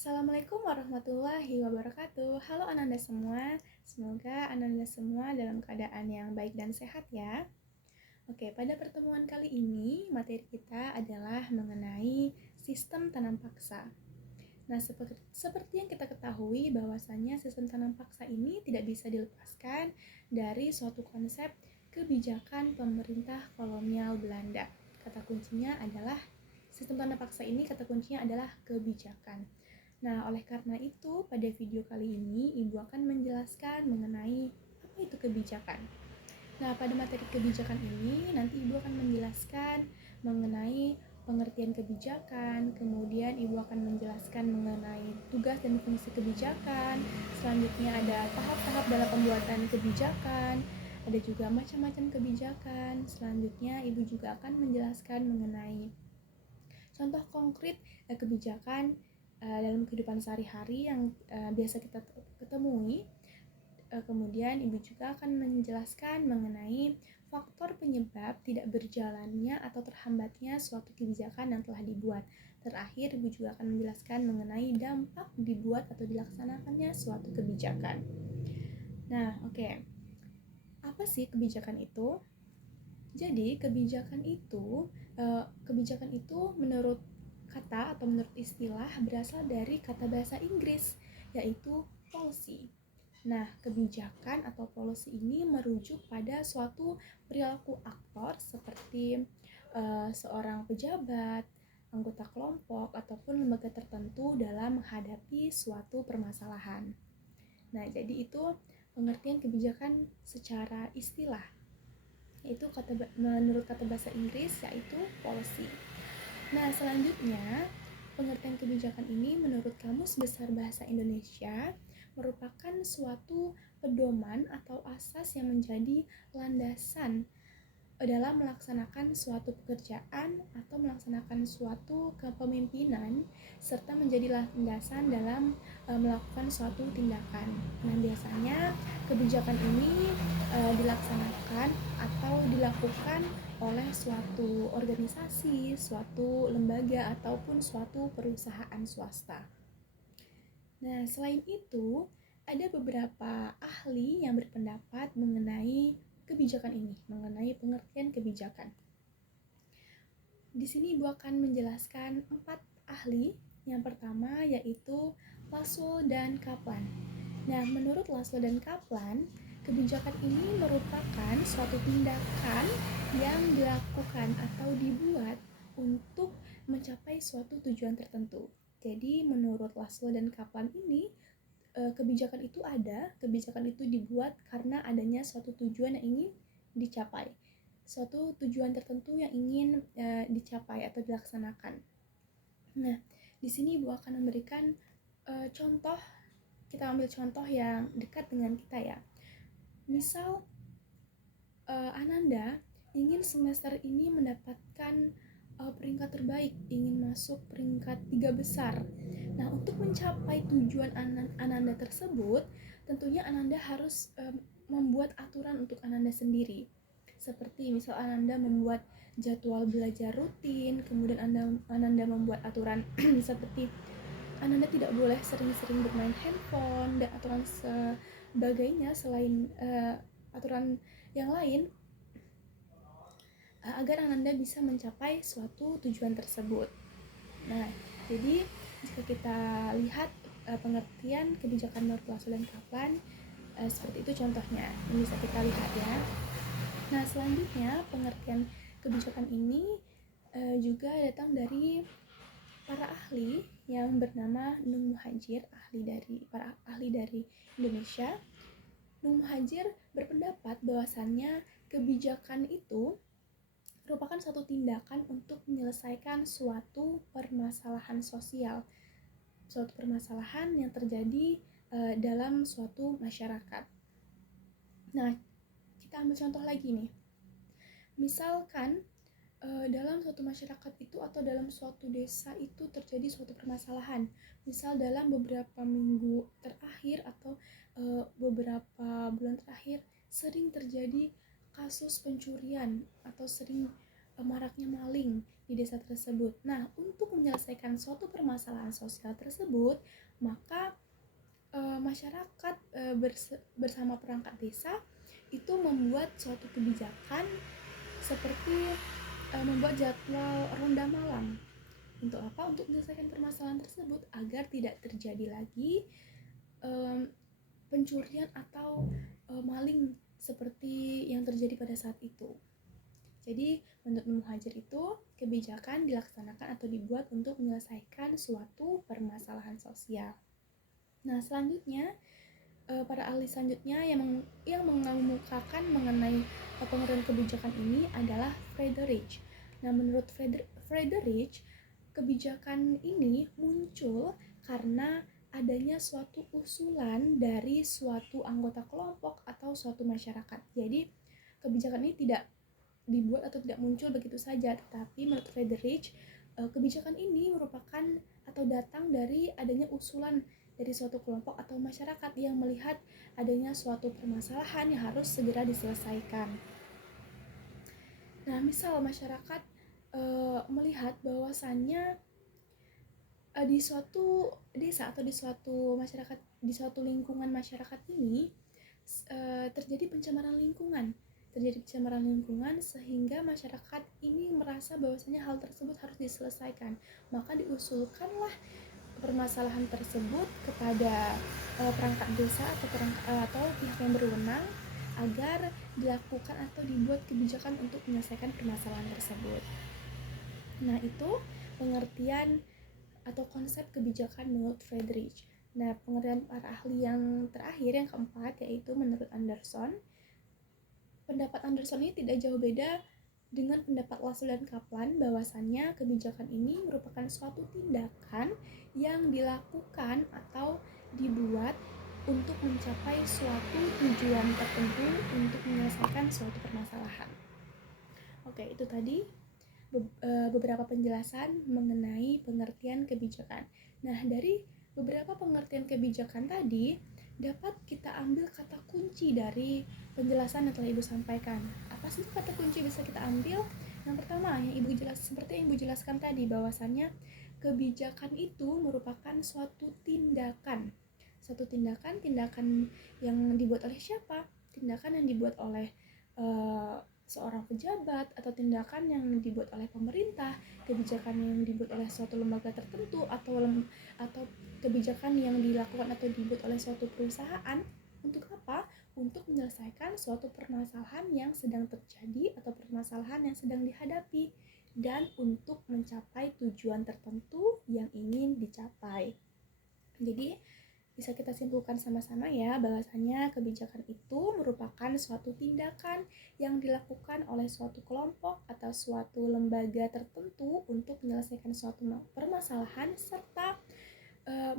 Assalamualaikum warahmatullahi wabarakatuh. Halo Ananda semua, semoga Ananda semua dalam keadaan yang baik dan sehat ya. Oke, pada pertemuan kali ini materi kita adalah mengenai sistem tanam paksa. Nah, seperti yang kita ketahui bahwasanya sistem tanam paksa ini tidak bisa dilepaskan dari suatu konsep kebijakan pemerintah kolonial Belanda. Kata kuncinya adalah sistem tanam paksa ini, kata kuncinya adalah kebijakan. Nah, oleh karena itu, pada video kali ini Ibu akan menjelaskan mengenai apa itu kebijakan. Nah, pada materi kebijakan ini nanti Ibu akan menjelaskan mengenai pengertian kebijakan, kemudian Ibu akan menjelaskan mengenai tugas dan fungsi kebijakan, selanjutnya ada tahap-tahap dalam pembuatan kebijakan, ada juga macam-macam kebijakan, selanjutnya Ibu juga akan menjelaskan mengenai contoh konkret kebijakan dalam kehidupan sehari-hari yang biasa kita ketemui. Kemudian Ibu juga akan menjelaskan mengenai faktor penyebab tidak berjalannya atau terhambatnya suatu kebijakan yang telah dibuat. Terakhir, Ibu juga akan menjelaskan mengenai dampak dibuat atau dilaksanakannya suatu kebijakan. Nah, oke. Apa sih kebijakan itu? Jadi, kebijakan itu menurut kata atau menurut istilah berasal dari kata bahasa Inggris, yaitu policy. Nah, kebijakan atau policy ini merujuk pada suatu perilaku aktor seperti seorang pejabat, anggota kelompok, ataupun lembaga tertentu dalam menghadapi suatu permasalahan. Nah, jadi itu pengertian kebijakan secara istilah, yaitu menurut kata bahasa Inggris yaitu policy. Nah, selanjutnya pengertian kebijakan ini menurut Kamus Besar Bahasa Indonesia merupakan suatu pedoman atau asas yang menjadi landasan dalam melaksanakan suatu pekerjaan atau melaksanakan suatu kepemimpinan serta menjadi landasan dalam melakukan suatu tindakan. Nah, biasanya kebijakan ini dilaksanakan atau dilakukan oleh suatu organisasi, suatu lembaga ataupun suatu perusahaan swasta. Nah, selain itu, ada beberapa ahli yang berpendapat mengenai kebijakan ini, mengenai pengertian kebijakan. Di sini Ibu akan menjelaskan 4 ahli. Yang pertama yaitu Laszlo dan Kaplan. Nah, menurut Laszlo dan Kaplan, kebijakan ini merupakan suatu tindakan yang dilakukan atau dibuat untuk mencapai suatu tujuan tertentu. Jadi, menurut Laszlo dan Kaplan ini, kebijakan itu dibuat karena adanya suatu tujuan yang ingin dicapai, suatu tujuan tertentu yang ingin dicapai atau dilaksanakan. Nah, di sini Ibu akan memberikan contoh. Kita ambil contoh yang dekat dengan kita ya. Misal Ananda ingin semester ini mendapatkan peringkat terbaik, ingin masuk peringkat 3 besar. Nah, untuk mencapai tujuan Ananda tersebut, tentunya Ananda harus membuat aturan untuk Ananda sendiri. Seperti misal Ananda membuat jadwal belajar rutin, kemudian Ananda membuat aturan seperti Ananda tidak boleh sering-sering bermain handphone dan aturan sebagainya selain aturan yang lain agar Ananda bisa mencapai suatu tujuan tersebut. Nah, jadi jika kita lihat pengertian kebijakan menurut Laszlo dan Kaplan, seperti itu contohnya, ini bisa kita lihat ya. Nah, selanjutnya pengertian kebijakan ini juga datang dari para ahli yang bernama Nung Muhajir, para ahli dari Indonesia. Nung Muhajir berpendapat bahwasannya kebijakan itu merupakan suatu tindakan untuk menyelesaikan suatu permasalahan sosial, suatu permasalahan yang terjadi dalam suatu masyarakat. Nah, kita ambil contoh lagi nih. Misalkan dalam suatu masyarakat itu atau dalam suatu desa itu terjadi suatu permasalahan. Misal dalam beberapa minggu terakhir atau beberapa bulan terakhir sering terjadi kasus pencurian atau sering maraknya maling di desa tersebut. Nah, untuk menyelesaikan suatu permasalahan sosial tersebut, maka masyarakat bersama perangkat desa itu membuat suatu kebijakan seperti membuat jadwal ronda malam. Untuk apa? Untuk menyelesaikan permasalahan tersebut agar tidak terjadi lagi pencurian atau maling seperti yang terjadi pada saat itu. Jadi menurut Muhajir itu kebijakan dilaksanakan atau dibuat untuk menyelesaikan suatu permasalahan sosial. Nah, selanjutnya para ahli selanjutnya yang mengemukakan mengenai pengertian kebijakan ini adalah Friedrich. Nah, menurut Friedrich, kebijakan ini muncul karena adanya suatu usulan dari suatu anggota kelompok atau suatu masyarakat. Jadi, kebijakan ini tidak dibuat atau tidak muncul begitu saja, tetapi menurut Friedrich, kebijakan ini merupakan atau datang dari adanya usulan dari suatu kelompok atau masyarakat yang melihat adanya suatu permasalahan yang harus segera diselesaikan. Nah, misal masyarakat melihat bahwasannya di suatu desa atau di suatu masyarakat, di suatu lingkungan masyarakat ini terjadi pencemaran lingkungan sehingga masyarakat ini merasa bahwasanya hal tersebut harus diselesaikan. Maka diusulkanlah permasalahan tersebut kepada perangkat desa atau pihak yang berwenang agar dilakukan atau dibuat kebijakan untuk menyelesaikan permasalahan tersebut. Nah, itu pengertian atau konsep kebijakan menurut Friedrich. Nah, pengertian para ahli yang terakhir, yang keempat, yaitu menurut Anderson. Pendapat Anderson ini tidak jauh beda dengan pendapat Laszlo dan Kaplan, bahwasannya kebijakan ini merupakan suatu tindakan yang dilakukan atau dibuat untuk mencapai suatu tujuan tertentu untuk menyelesaikan suatu permasalahan. Oke, itu tadi beberapa penjelasan mengenai pengertian kebijakan. Nah, dari beberapa pengertian kebijakan tadi dapat kita ambil kata kunci dari penjelasan yang telah Ibu sampaikan. Apa sih kata kunci bisa kita ambil? Yang pertama, yang seperti yang Ibu jelaskan tadi, bahwasannya kebijakan itu merupakan suatu tindakan. Suatu tindakan yang dibuat oleh siapa? Tindakan yang dibuat oleh seorang pejabat, atau tindakan yang dibuat oleh pemerintah, kebijakan yang dibuat oleh suatu lembaga tertentu, atau kebijakan yang dilakukan atau dibuat oleh suatu perusahaan. Untuk apa? Untuk menyelesaikan suatu permasalahan yang sedang terjadi atau permasalahan yang sedang dihadapi, dan untuk mencapai tujuan tertentu yang ingin dicapai. Jadi bisa kita simpulkan sama-sama ya, bahwasanya kebijakan itu merupakan suatu tindakan yang dilakukan oleh suatu kelompok atau suatu lembaga tertentu untuk menyelesaikan suatu permasalahan serta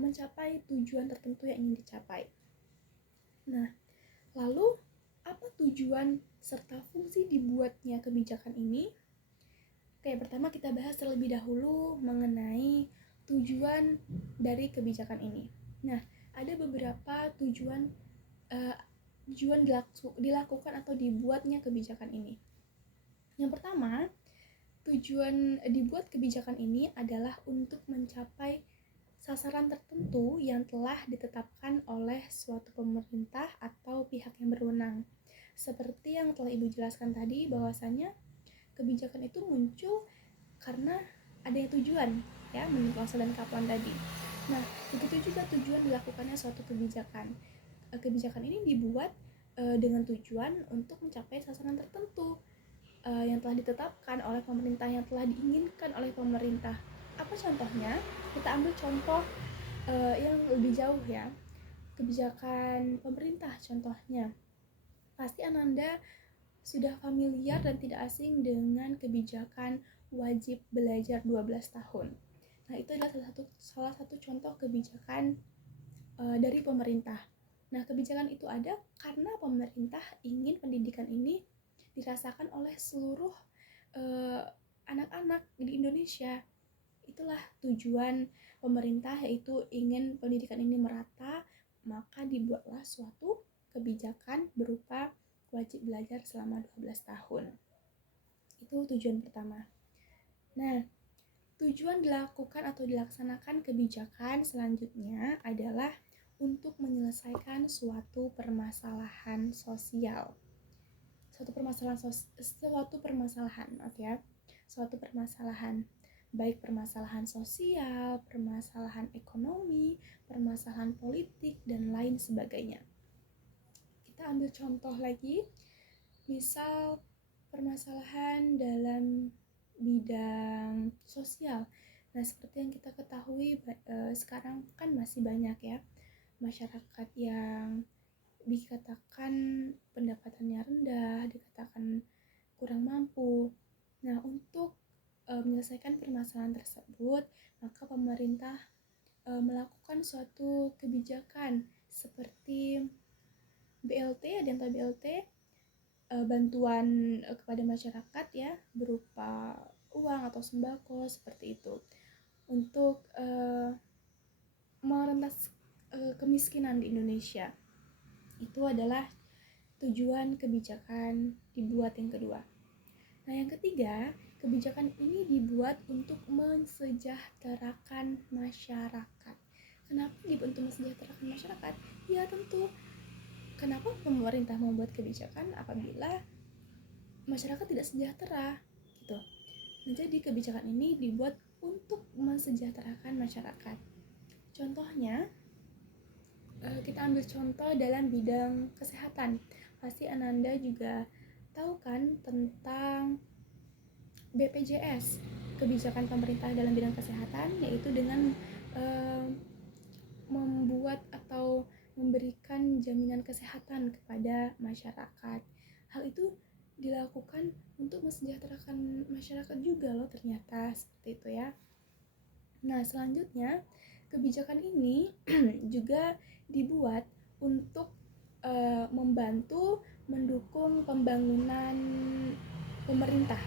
mencapai tujuan tertentu yang ingin dicapai. Nah, lalu apa tujuan serta fungsi dibuatnya kebijakan ini? Oke, pertama kita bahas terlebih dahulu mengenai tujuan dari kebijakan ini. Nah, ada beberapa tujuan dilakukan atau dibuatnya kebijakan ini. Yang pertama, tujuan dibuat kebijakan ini adalah untuk mencapai sasaran tertentu yang telah ditetapkan oleh suatu pemerintah atau pihak yang berwenang. Seperti yang telah Ibu jelaskan tadi, bahwasanya kebijakan itu muncul karena adanya tujuan, ya, menurut Laszlo dan Kaplan tadi. Nah, begitu juga tujuan dilakukannya suatu kebijakan. Kebijakan ini dibuat dengan tujuan untuk mencapai sasaran tertentu yang telah ditetapkan oleh pemerintah, yang telah diinginkan oleh pemerintah. Apa contohnya? Kita ambil contoh yang lebih jauh ya. Kebijakan pemerintah contohnya. Pasti Ananda sudah familiar dan tidak asing dengan kebijakan wajib belajar 12 tahun. Nah, itu adalah salah satu contoh kebijakan dari pemerintah. Nah, kebijakan itu ada karena pemerintah ingin pendidikan ini dirasakan oleh seluruh anak-anak di Indonesia. Itulah tujuan pemerintah, yaitu ingin pendidikan ini merata, maka dibuatlah suatu kebijakan berupa wajib belajar selama 12 tahun. Itu tujuan pertama. Nah, tujuan dilakukan atau dilaksanakan kebijakan selanjutnya adalah untuk menyelesaikan suatu permasalahan sosial. Suatu permasalahan, maaf ya. Suatu permasalahan, baik permasalahan sosial, permasalahan ekonomi, permasalahan politik, dan lain sebagainya. Kita ambil contoh lagi, misal permasalahan dalam bidang sosial. Nah, seperti yang kita ketahui sekarang kan masih banyak ya masyarakat yang dikatakan pendapatannya rendah, dikatakan kurang mampu. Nah, untuk menyelesaikan permasalahan tersebut, maka pemerintah melakukan suatu kebijakan seperti BLT, ada yang tahu BLT, bantuan kepada masyarakat ya, berupa uang atau sembako seperti itu, untuk merentas kemiskinan di Indonesia. Itu adalah tujuan kebijakan dibuat yang kedua. Nah, yang ketiga, kebijakan ini dibuat untuk mensejahterakan masyarakat. Kenapa dibuat untuk mensejahterakan masyarakat? Ya tentu, kenapa pemerintah membuat kebijakan apabila masyarakat tidak sejahtera gitu. Nah, jadi kebijakan ini dibuat untuk mensejahterakan masyarakat. Contohnya, kita ambil contoh dalam bidang kesehatan. Pasti Ananda juga tahu kan tentang BPJS, kebijakan pemerintah dalam bidang kesehatan, yaitu dengan membuat atau memberikan jaminan kesehatan kepada masyarakat. Hal itu dilakukan untuk mensejahterakan masyarakat juga loh ternyata, seperti itu ya. Nah, selanjutnya kebijakan ini juga dibuat untuk membantu mendukung pembangunan pemerintah.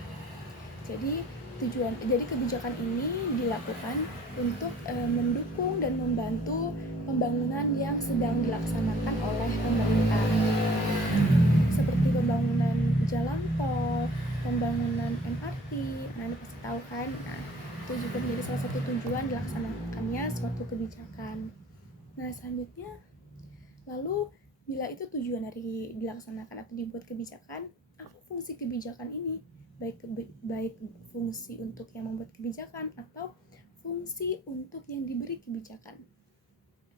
Jadi kebijakan ini dilakukan untuk mendukung dan membantu pembangunan yang sedang dilaksanakan oleh pemerintah, seperti pembangunan jalan tol, pembangunan MRT. Nah, ini pasti tahu kan. Nah, itu juga menjadi salah satu tujuan dilaksanakannya suatu kebijakan. Nah, selanjutnya, lalu bila itu tujuan dari dilaksanakan atau dibuat kebijakan, apa fungsi kebijakan ini? Baik fungsi untuk yang membuat kebijakan atau fungsi untuk yang diberi kebijakan.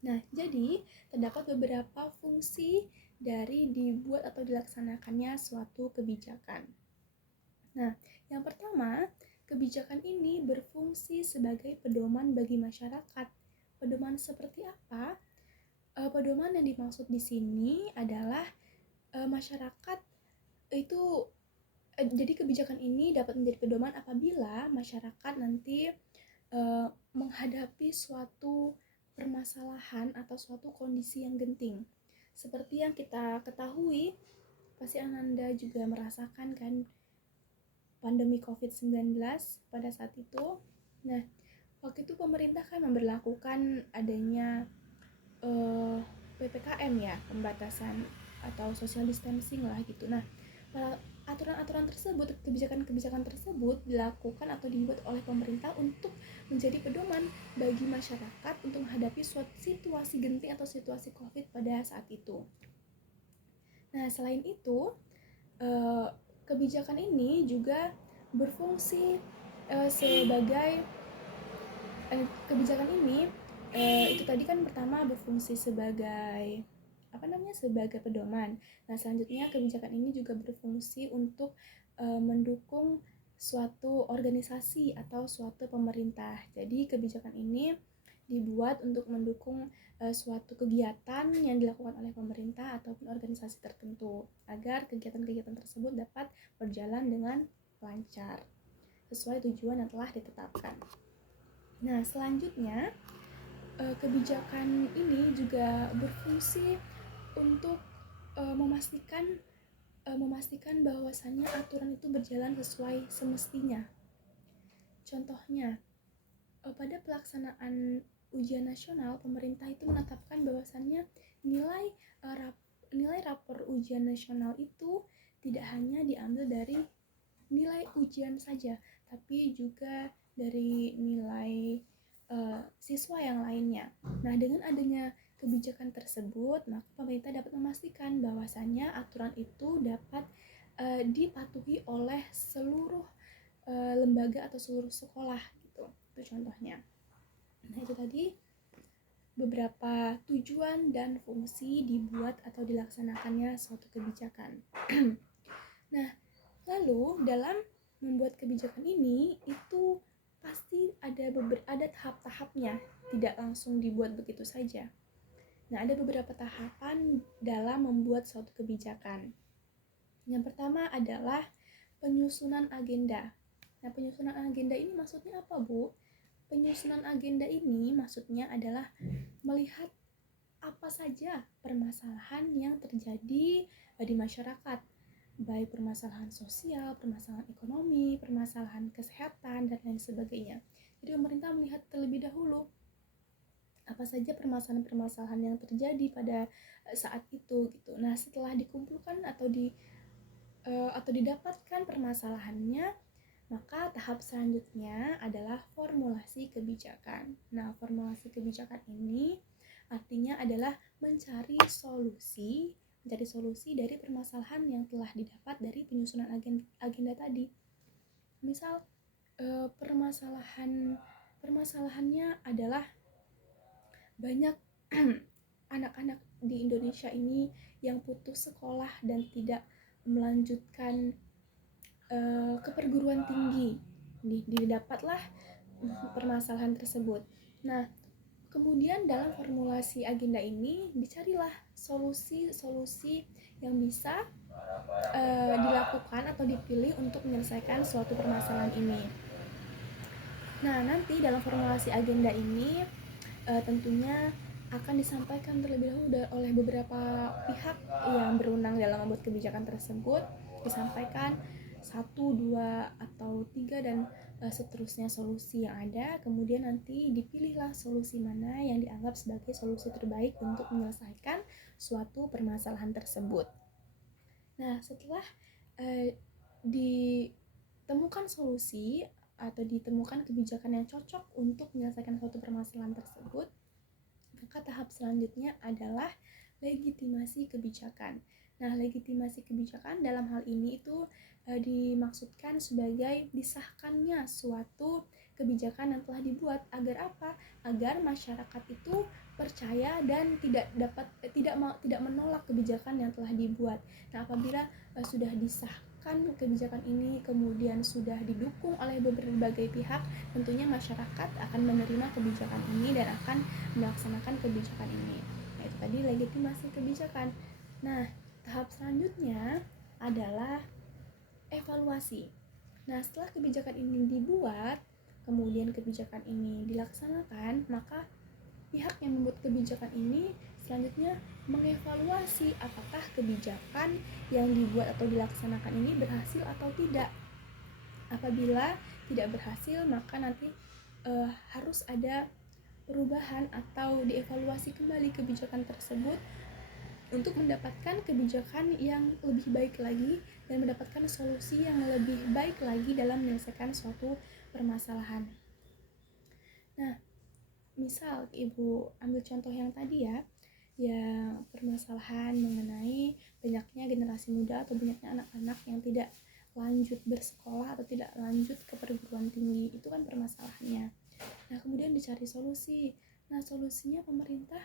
Nah, jadi terdapat beberapa fungsi dari dibuat atau dilaksanakannya suatu kebijakan. Nah, yang pertama, kebijakan ini berfungsi sebagai pedoman bagi masyarakat. Pedoman seperti apa? Pedoman yang dimaksud di sini adalah masyarakat itu jadi kebijakan ini dapat menjadi pedoman apabila masyarakat nanti menghadapi suatu permasalahan atau suatu kondisi yang genting. Seperti yang kita ketahui, pasti Ananda juga merasakan kan pandemi COVID-19 pada saat itu. Nah, waktu itu pemerintah kan memberlakukan adanya PPKM ya, pembatasan atau social distancing lah gitu. Nah, aturan-aturan tersebut, kebijakan-kebijakan tersebut dilakukan atau dibuat oleh pemerintah untuk menjadi pedoman bagi masyarakat untuk menghadapi suatu situasi genting atau situasi COVID pada saat itu. Nah, selain itu, kebijakan ini juga berfungsi sebagai kebijakan ini itu tadi kan pertama berfungsi sebagai sebagai pedoman. Nah, selanjutnya kebijakan ini juga berfungsi untuk mendukung suatu organisasi atau suatu pemerintah. Jadi kebijakan ini dibuat untuk mendukung suatu kegiatan yang dilakukan oleh pemerintah ataupun organisasi tertentu agar kegiatan-kegiatan tersebut dapat berjalan dengan lancar sesuai tujuan yang telah ditetapkan. Nah, selanjutnya kebijakan ini juga berfungsi untuk memastikan bahwasannya aturan itu berjalan sesuai semestinya. Contohnya, pada pelaksanaan ujian nasional, pemerintah itu menetapkan bahwasannya nilai rapor ujian nasional itu tidak hanya diambil dari nilai ujian saja, tapi juga dari nilai siswa yang lainnya. Nah, dengan adanya kebijakan tersebut, maka pemerintah dapat memastikan bahwasannya aturan itu dapat dipatuhi oleh seluruh lembaga atau seluruh sekolah gitu. Itu contohnya. Nah, itu tadi beberapa tujuan dan fungsi dibuat atau dilaksanakannya suatu kebijakan. Nah, lalu dalam membuat kebijakan ini itu pasti ada tahap-tahapnya, tidak langsung dibuat begitu saja. Nah, ada beberapa tahapan dalam membuat suatu kebijakan. Yang pertama adalah penyusunan agenda. Nah, penyusunan agenda ini maksudnya apa, Bu? Penyusunan agenda ini maksudnya adalah melihat apa saja permasalahan yang terjadi di masyarakat, baik permasalahan sosial, permasalahan ekonomi, permasalahan kesehatan, dan lain sebagainya. Jadi pemerintah melihat terlebih dahulu apa saja permasalahan-permasalahan yang terjadi pada saat itu gitu. Nah, setelah dikumpulkan atau didapatkan permasalahannya, maka tahap selanjutnya adalah formulasi kebijakan. Nah, formulasi kebijakan ini artinya adalah mencari solusi dari permasalahan yang telah didapat dari penyusunan agenda tadi. Misal permasalahannya adalah banyak anak-anak di Indonesia ini yang putus sekolah dan tidak melanjutkan ke perguruan tinggi. Didapatlah permasalahan tersebut. Nah, kemudian dalam formulasi agenda ini dicarilah solusi-solusi yang bisa dilakukan atau dipilih untuk menyelesaikan suatu permasalahan ini. Nah, nanti dalam formulasi agenda ini tentunya akan disampaikan terlebih dahulu oleh beberapa pihak yang berwenang dalam membuat kebijakan tersebut, disampaikan 1, 2, atau 3 dan seterusnya solusi yang ada. Kemudian nanti dipilihlah solusi mana yang dianggap sebagai solusi terbaik untuk menyelesaikan suatu permasalahan tersebut. Nah, setelah ditemukan solusi atau ditemukan kebijakan yang cocok untuk menyelesaikan suatu permasalahan tersebut, maka tahap selanjutnya adalah legitimasi kebijakan. Nah, legitimasi kebijakan dalam hal ini itu dimaksudkan sebagai disahkannya suatu kebijakan yang telah dibuat. Agar apa? Agar masyarakat itu percaya dan tidak menolak kebijakan yang telah dibuat. Nah, apabila sudah disahkan kebijakan ini kemudian sudah didukung oleh berbagai pihak, tentunya masyarakat akan menerima kebijakan ini dan akan melaksanakan kebijakan ini. Nah, itu tadi legitimasi kebijakan. Nah, tahap selanjutnya adalah evaluasi. Nah, setelah kebijakan ini dibuat, kemudian kebijakan ini dilaksanakan, maka pihak yang membuat kebijakan ini selanjutnya mengevaluasi apakah kebijakan yang dibuat atau dilaksanakan ini berhasil atau tidak. Apabila tidak berhasil, maka nanti harus ada perubahan atau dievaluasi kembali kebijakan tersebut untuk mendapatkan kebijakan yang lebih baik lagi dan mendapatkan solusi yang lebih baik lagi dalam menyelesaikan suatu permasalahan. Nah, misal Ibu ambil contoh yang tadi ya permasalahan mengenai banyaknya generasi muda atau banyaknya anak-anak yang tidak lanjut bersekolah atau tidak lanjut ke perguruan tinggi, itu kan permasalahannya. Nah, kemudian dicari solusi. Nah, solusinya pemerintah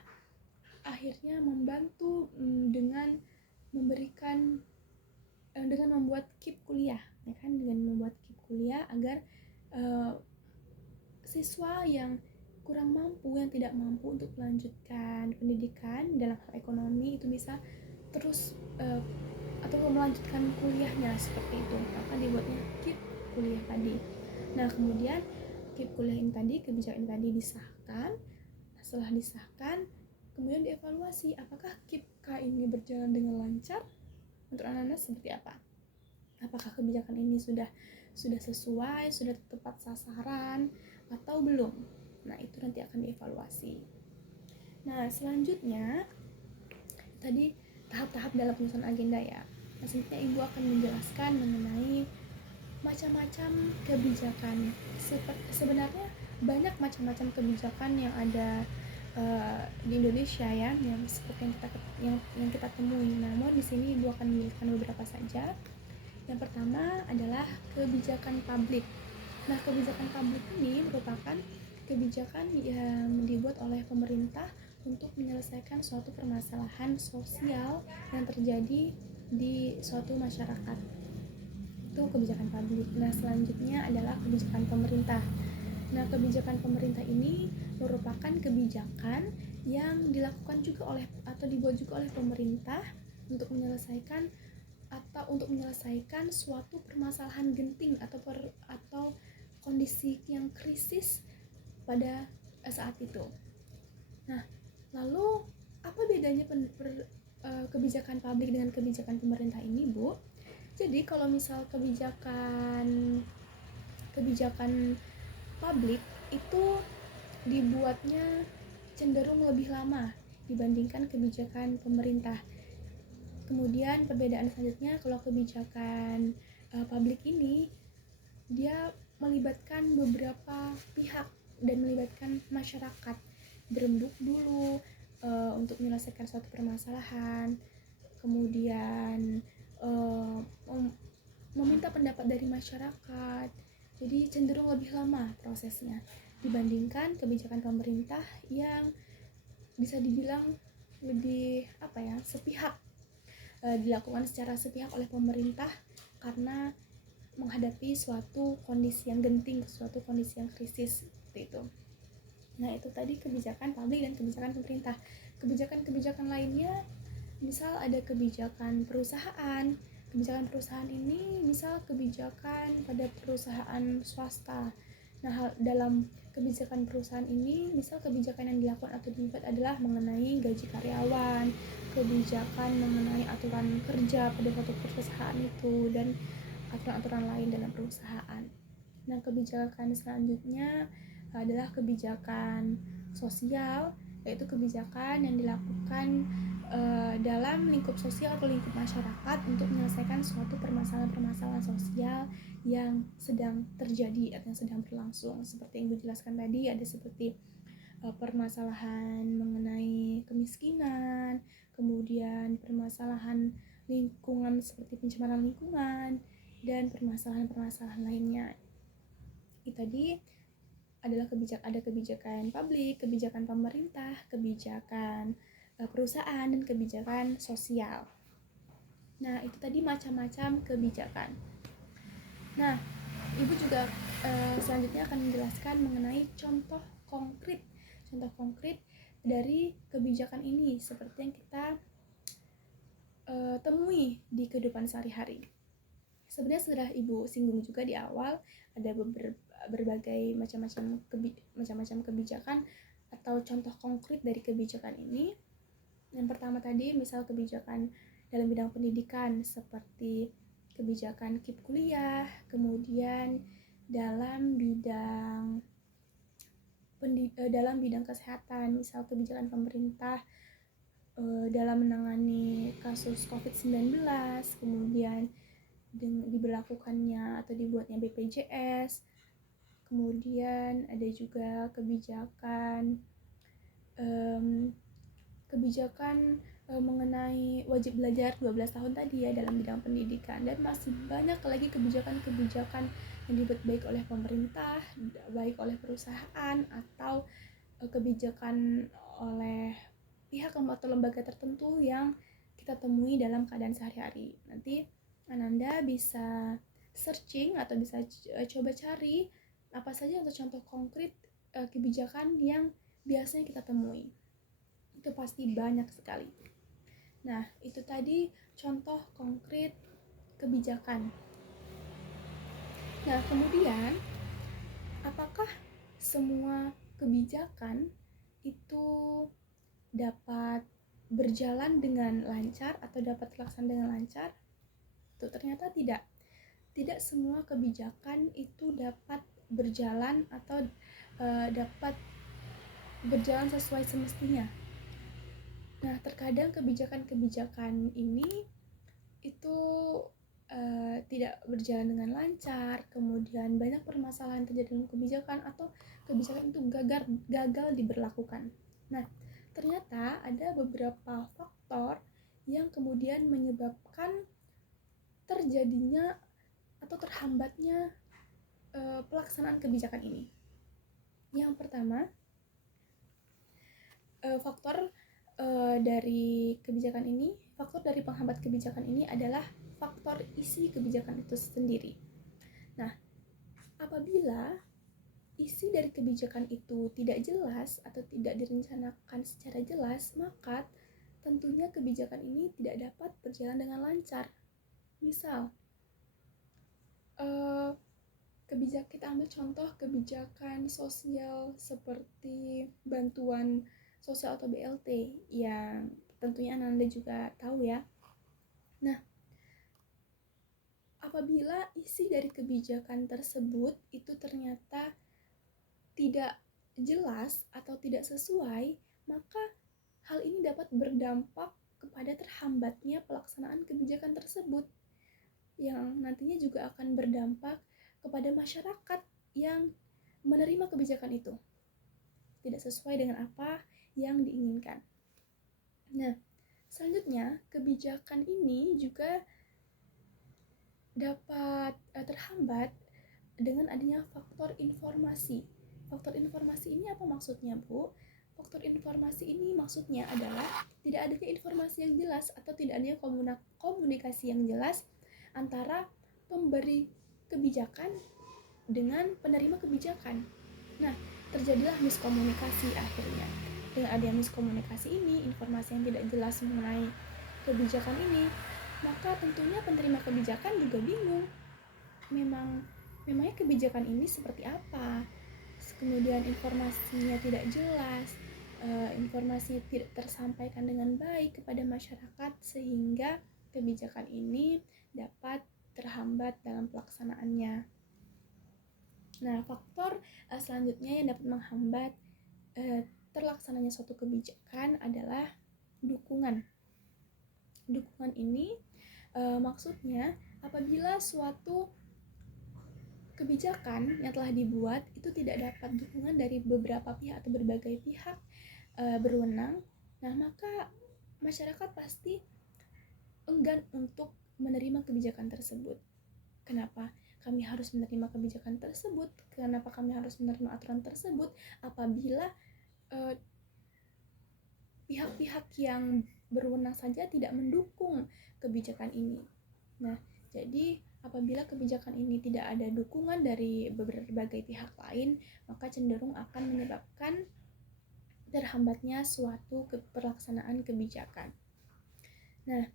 akhirnya membantu dengan memberikan dengan membuat KIP kuliah, ya kan, dengan membuat KIP kuliah agar siswa yang kurang mampu, yang tidak mampu untuk melanjutkan pendidikan dalam hal ekonomi itu bisa terus atau melanjutkan kuliahnya seperti itu. Maka dibuatnya KIP kuliah tadi. Nah, kemudian KIP kuliah ini tadi, kebijakan ini tadi disahkan. Setelah disahkan, kemudian dievaluasi apakah KIP-K ini berjalan dengan lancar untuk anak-anak seperti apa. Apakah kebijakan ini sudah sesuai, sudah tepat sasaran atau belum. Nah, itu nanti akan dievaluasi. Nah, selanjutnya tadi tahap-tahap dalam penyusunan agenda ya. Selanjutnya Ibu akan menjelaskan mengenai macam-macam kebijakan. Sebenarnya banyak macam-macam kebijakan yang ada di Indonesia ya, yang seperti yang kita temui. Namun di sini Ibu akan memilihkan beberapa saja. Yang pertama adalah kebijakan publik. Nah, kebijakan publik ini merupakan kebijakan yang dibuat oleh pemerintah untuk menyelesaikan suatu permasalahan sosial yang terjadi di suatu masyarakat. Itu kebijakan publik. Nah, selanjutnya adalah kebijakan pemerintah. Nah, kebijakan pemerintah ini merupakan kebijakan yang dilakukan juga oleh atau dibuat juga oleh pemerintah untuk menyelesaikan suatu permasalahan genting atau kondisi yang krisis pada saat itu. Nah, lalu apa bedanya kebijakan publik dengan kebijakan pemerintah ini, Bu? Jadi kalau misal kebijakan publik itu dibuatnya cenderung lebih lama dibandingkan kebijakan pemerintah. Kemudian perbedaan selanjutnya, kalau kebijakan publik ini dia melibatkan beberapa pihak dan melibatkan masyarakat, berembuk dulu untuk menyelesaikan suatu permasalahan, kemudian meminta pendapat dari masyarakat. Jadi cenderung lebih lama prosesnya dibandingkan kebijakan pemerintah yang bisa dibilang lebih sepihak, dilakukan secara sepihak oleh pemerintah karena menghadapi suatu kondisi yang genting, suatu kondisi yang krisis seperti itu. Nah, itu tadi kebijakan publik dan kebijakan pemerintah. Kebijakan-kebijakan lainnya misal ada kebijakan perusahaan. Kebijakan perusahaan ini misal kebijakan pada perusahaan swasta. Nah, dalam kebijakan perusahaan ini misal kebijakan yang dilakukan atau dibuat adalah mengenai gaji karyawan, kebijakan mengenai aturan kerja pada suatu perusahaan itu, dan aturan-aturan lain dalam perusahaan. Nah, kebijakan selanjutnya adalah kebijakan sosial, yaitu kebijakan yang dilakukan dalam lingkup sosial atau lingkup masyarakat untuk menyelesaikan suatu permasalahan-permasalahan sosial yang sedang terjadi atau yang sedang berlangsung. Seperti yang Ibu jelaskan tadi, ada seperti permasalahan mengenai kemiskinan, kemudian permasalahan lingkungan seperti pencemaran lingkungan, dan permasalahan-permasalahan lainnya. Itu tadi adalah kebijakan publik, kebijakan pemerintah, kebijakan perusahaan, dan kebijakan sosial. Nah, itu tadi macam-macam kebijakan. Nah, Ibu juga selanjutnya akan menjelaskan mengenai contoh konkret dari kebijakan ini seperti yang kita temui di kehidupan sehari-hari. Sebenarnya sudah Ibu singgung juga di awal, ada berbagai macam-macam kebijakan atau contoh konkret dari kebijakan ini. Yang pertama tadi misal kebijakan dalam bidang pendidikan seperti kebijakan KIP kuliah, kemudian dalam bidang kesehatan misal kebijakan pemerintah dalam menangani kasus COVID-19, kemudian diberlakukannya atau dibuatnya BPJS. Kemudian ada juga kebijakan mengenai wajib belajar 12 tahun tadi ya dalam bidang pendidikan, dan masih banyak lagi kebijakan-kebijakan yang dibuat baik oleh pemerintah, baik oleh perusahaan, atau kebijakan oleh pihak atau lembaga tertentu yang kita temui dalam keadaan sehari-hari. Nanti Ananda bisa searching atau bisa coba cari apa saja untuk contoh konkret kebijakan yang biasanya kita temui. Itu pasti banyak sekali. Nah, itu tadi contoh konkret kebijakan. Nah, kemudian apakah semua kebijakan itu dapat berjalan dengan lancar atau dapat terlaksana dengan lancar? Tuh, ternyata tidak. Tidak semua kebijakan itu dapat berjalan atau dapat berjalan sesuai semestinya. Nah, terkadang kebijakan-kebijakan ini itu tidak berjalan dengan lancar, kemudian banyak permasalahan terjadi dalam kebijakan atau kebijakan itu gagal diberlakukan. Nah, ternyata ada beberapa faktor yang kemudian menyebabkan terjadinya atau terhambatnya pelaksanaan kebijakan ini. Yang pertama, faktor dari kebijakan ini, faktor dari penghambat kebijakan ini adalah faktor isi kebijakan itu sendiri. Nah, apabila isi dari kebijakan itu tidak jelas atau tidak direncanakan secara jelas, maka tentunya kebijakan ini tidak dapat berjalan dengan lancar. Misal, kita ambil contoh kebijakan sosial seperti bantuan sosial atau BLT yang tentunya Anda juga tahu ya. Nah, apabila isi dari kebijakan tersebut itu ternyata tidak jelas atau tidak sesuai, maka hal ini dapat berdampak kepada terhambatnya pelaksanaan kebijakan tersebut, yang nantinya juga akan berdampak kepada masyarakat yang menerima kebijakan itu tidak sesuai dengan apa yang diinginkan. Nah, selanjutnya kebijakan ini juga dapat terhambat dengan adanya faktor informasi. Faktor informasi ini apa maksudnya, Bu? Faktor informasi ini maksudnya adalah tidak adanya informasi yang jelas atau tidak adanya komunikasi yang jelas antara pemberi kebijakan dengan penerima kebijakan. Nah, terjadilah miskomunikasi akhirnya. Dengan adanya miskomunikasi ini, informasi yang tidak jelas mengenai kebijakan ini, maka tentunya penerima kebijakan juga bingung. Memangnya kebijakan ini seperti apa? Kemudian informasinya tidak jelas, informasi tidak tersampaikan dengan baik kepada masyarakat sehingga kebijakan ini dapat terhambat dalam pelaksanaannya. Nah, faktor selanjutnya yang dapat menghambat terlaksananya suatu kebijakan adalah dukungan. Dukungan ini maksudnya apabila suatu kebijakan yang telah dibuat itu tidak dapat dukungan dari beberapa pihak atau berbagai pihak berwenang, nah maka masyarakat pasti enggan untuk menerima kebijakan tersebut. Kenapa kami harus menerima kebijakan tersebut? Kenapa kami harus menerima aturan tersebut? Apabila pihak-pihak yang berwenang saja tidak mendukung kebijakan ini. Nah, jadi apabila kebijakan ini tidak ada dukungan dari berbagai pihak lain, maka cenderung akan menyebabkan terhambatnya suatu pelaksanaan kebijakan. Nah,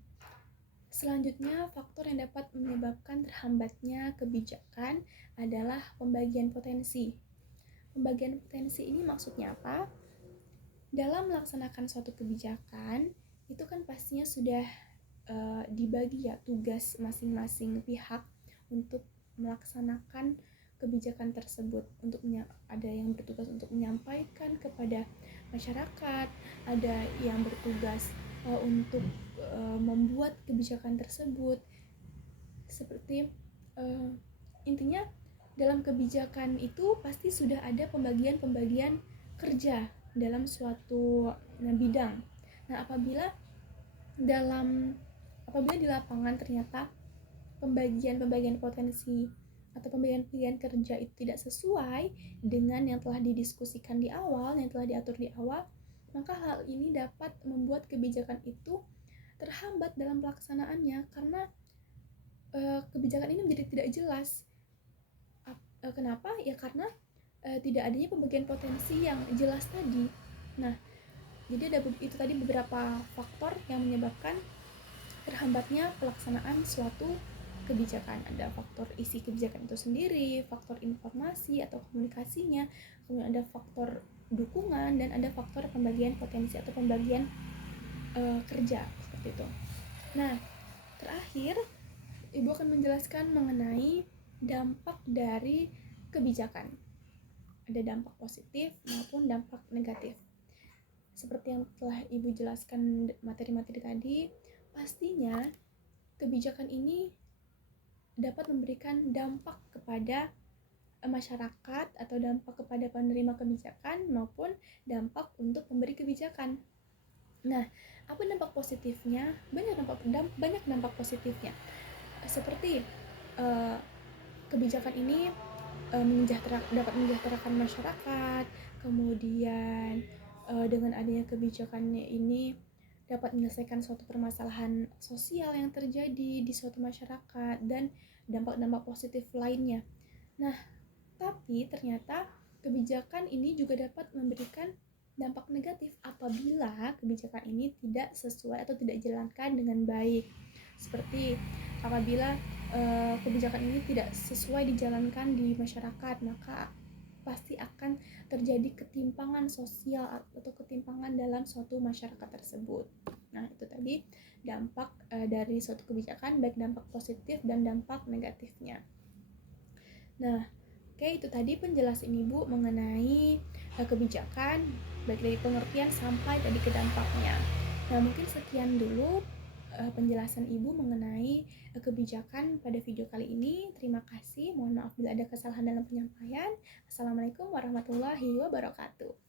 selanjutnya faktor yang dapat menyebabkan terhambatnya kebijakan adalah pembagian potensi. Pembagian potensi ini maksudnya apa? Dalam melaksanakan suatu kebijakan, itu kan pastinya sudah dibagi ya tugas masing-masing pihak untuk melaksanakan kebijakan tersebut. Ada yang bertugas untuk menyampaikan kepada masyarakat, ada yang bertugas untuk membuat kebijakan tersebut. Seperti intinya dalam kebijakan itu pasti sudah ada pembagian kerja dalam suatu bidang. Nah, apabila di lapangan ternyata pembagian potensi atau pembagian kerja itu tidak sesuai dengan yang telah didiskusikan di awal, yang telah diatur di awal, maka hal ini dapat membuat kebijakan itu terhambat dalam pelaksanaannya karena kebijakan ini menjadi tidak jelas. Kenapa? Ya karena tidak adanya pembagian potensi yang jelas tadi. Nah, jadi itu tadi beberapa faktor yang menyebabkan terhambatnya pelaksanaan suatu kebijakan. Ada faktor isi kebijakan itu sendiri, faktor informasi atau komunikasinya, kemudian ada faktor dukungan, dan ada faktor pembagian potensi atau pembagian kerja seperti itu. Nah, terakhir Ibu akan menjelaskan mengenai dampak dari kebijakan. Ada dampak positif maupun dampak negatif. Seperti yang telah Ibu jelaskan materi-materi tadi, pastinya kebijakan ini dapat memberikan dampak kepada masyarakat atau dampak kepada penerima kebijakan maupun dampak untuk pemberi kebijakan. Nah, apa dampak positifnya? Banyak dampak positifnya. Seperti kebijakan ini dapat mensejahterakan masyarakat, kemudian dengan adanya kebijakannya ini dapat menyelesaikan suatu permasalahan sosial yang terjadi di suatu masyarakat dan dampak-dampak positif lainnya. Nah, tapi ternyata kebijakan ini juga dapat memberikan dampak negatif apabila kebijakan ini tidak sesuai atau tidak dijalankan dengan baik. Seperti apabila kebijakan ini tidak sesuai dijalankan di masyarakat, maka pasti akan terjadi ketimpangan sosial atau ketimpangan dalam suatu masyarakat tersebut. Nah, itu tadi dampak dari suatu kebijakan, baik dampak positif dan dampak negatifnya. Nah, oke, itu tadi penjelasan Ibu mengenai kebijakan, baik dari pengertian sampai tadi ke dampaknya. Nah, mungkin sekian dulu penjelasan Ibu mengenai kebijakan pada video kali ini. Terima kasih. Mohon maaf bila ada kesalahan dalam penyampaian. Assalamualaikum warahmatullahi wabarakatuh.